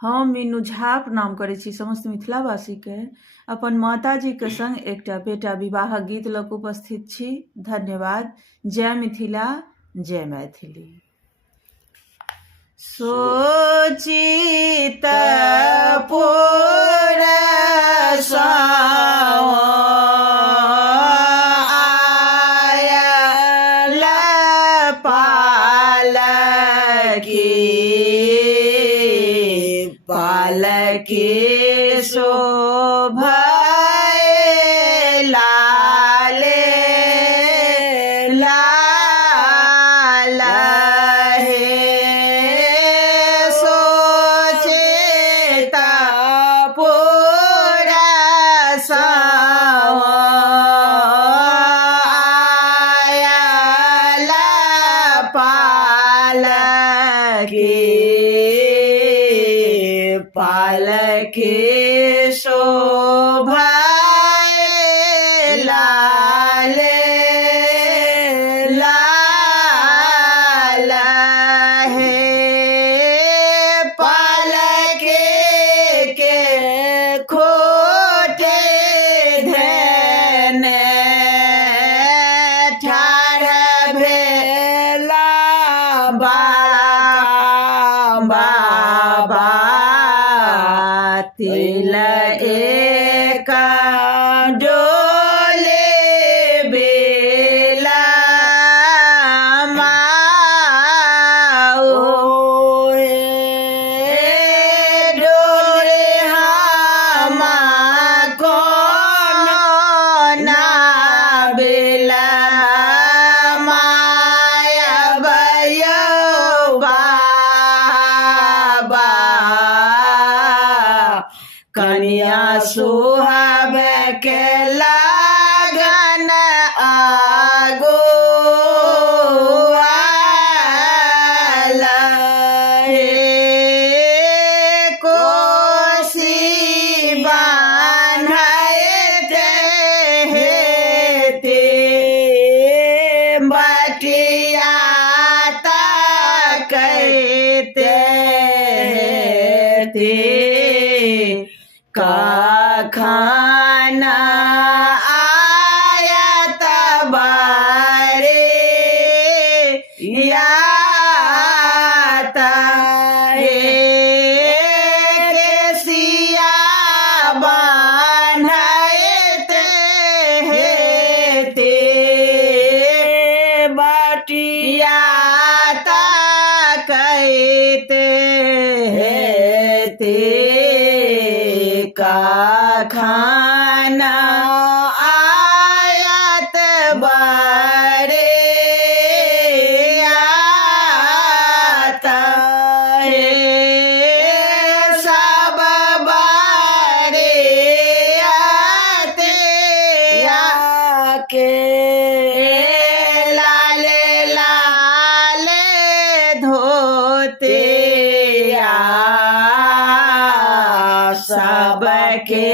हम मीनू झा प्रणाम करै छी समस्त मिथिलावासीके। अपन माताजीके संग एकटा बेटा विवाहक गीत लऽ कऽ उपस्थित छी। धन्यवाद। जय मिथिला, जय मैथिली। सोचित पुर आयल पालकी शोभय लाले लाल हे। सोचित पुर आयल पालकी शोभय लाले लाल हे। पालकी के खोटे धने ठाढ़ भेला बाबा तिल एक डोले बेला माओ डोले हमा कोनो ना बेला माया भयो बाबा कन्या सुहावे के लागन आगो आयल हे। कोसी बान्हते हेते बटिया तकैते हेते कखन आयत बारे यात हे। केसिया बान्हते हेते बटिया तकैते हेते कखन आयत बारे यात हे। सब बारे आते आके लाले लाले धोते सबके